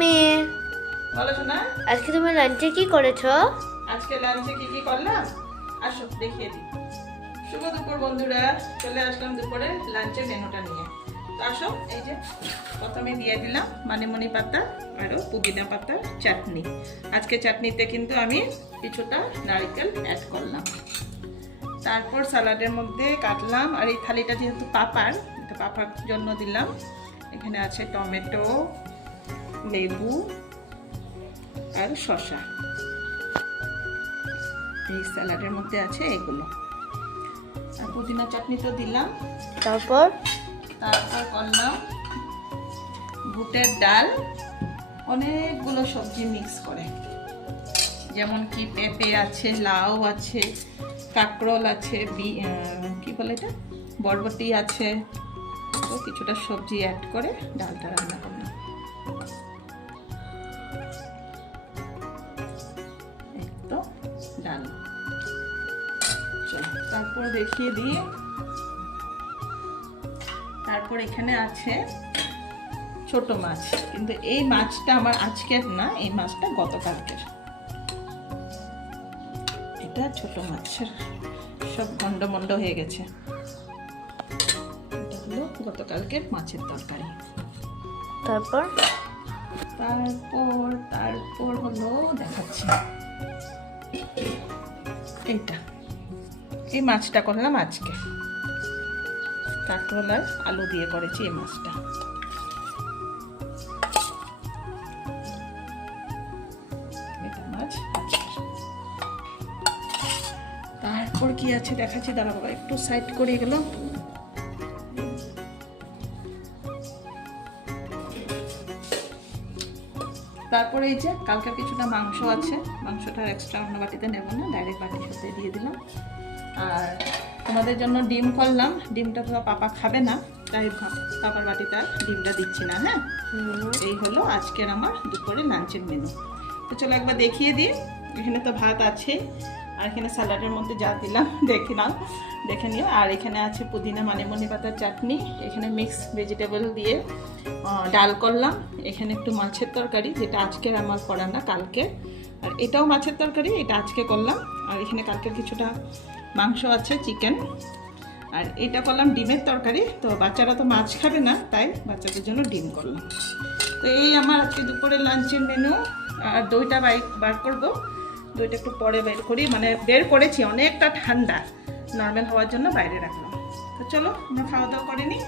মেয়ে বলো শোনা, আজকে তুমি লাঞ্চে কি করেছো? আজকে লাঞ্চে কি কি করলাম আসো দেখিয়ে দিই। শুভ দুপুর বন্ধুরা, চলে আসলাম দুপুরে লাঞ্চের মেনুটা নিয়ে। তো আসো, এই যে প্রথমে দিয়ে দিলাম মানিমুনি পাতা আরও পুদিনা পাতার চাটনি। আজকে চাটনিতে কিন্তু আমি কিছুটা নারকেল অ্যাড করলাম। তারপর স্যালাডের মধ্যে কাটলাম, আর এই থালিটা যেহেতু পাপার, এটা পাপার জন্য দিলাম। এখানে আছে টমেটো, লেবু আর শসা। এই স্যালাডের মধ্যে আছে এগুলো, আর পুদিনা চাটনি তো দিলাম। তারপর করলাম বুটের ডাল, অনেকগুলো সবজি মিক্স করে, যেমন কি পেঁপে আছে, লাউ আছে, কাঁকরোল আছে, কি বলে এটা, বরবটি আছে। তো কিছুটা সবজি অ্যাড করে ডালটা রান্না করলাম। তো ডাল, তারপর দেখিয়ে দিই। তারপর এখানে আছে ছোট মাছ, কিন্তু এই মাছটা আমার আজকের না, এই মাছটা গতকালকের। এটা ছোট মাছের সব গন্ডমন্ড হয়ে গেছে। এটা হলো গতকালকের মাছের তরকারি। তারপর হলো দেখাচ্ছি, এইটা এই মাছটা করলাম আজকে, কাঁকরোল আর আলু দিয়ে করেছি এই মাছটা। এটা মাছ। তারপর কি আছে দেখাচ্ছি, দাঁড়া বাবা একটু সাইড করে গেল। তারপরে এই যে কালকের কিছুটা মাংস আছে, মাংসটা এক্সট্রা অন্য বাটিতে নেব না, ডাইরেক্ট বাটির সাথে দিয়ে দিলাম। আর তোমাদের জন্য ডিম করলাম, ডিমটা তো পাপা খাবে না, তাই পাপার বাটিতে আর ডিমটা দিচ্ছি না। হ্যাঁ, এই হলো আজকের আমার দুপুরে লাঞ্চের মেনু। তো চলো একবার দেখিয়ে দিই। এখানে তো ভাত আছে, আর এখানে স্যালাডের মধ্যে যা দিলাম দেখে নিও। আর এখানে আছে পুদিনা মানিমুনি পাতার চাটনি, এখানে মিক্স ভেজিটেবল দিয়ে ডাল করলাম, এখানে একটু মাছের তরকারি, যেটা আজকের আমার করা না কালকে, আর এটাও মাছের তরকারি, এটা আজকে করলাম। আর এখানে কালকের কিছুটা মাংস আছে, চিকেন, আর এটা করলাম ডিমের তরকারি। তো বাচ্চারা তো মাছ খাবে না, তাই বাচ্চাদের জন্য ডিম করলাম। তো এই আমার আজকে দুপুরে লাঞ্চের মেনু। আর দইটা বার করবো, দইটা একটু পরে বের করি, মানে বের করেছি, অনেকটা ঠান্ডা, নর্মাল হওয়ার জন্য বাইরে রাখলাম। তো চলো আমরা খাওয়া দাওয়া করে নিই।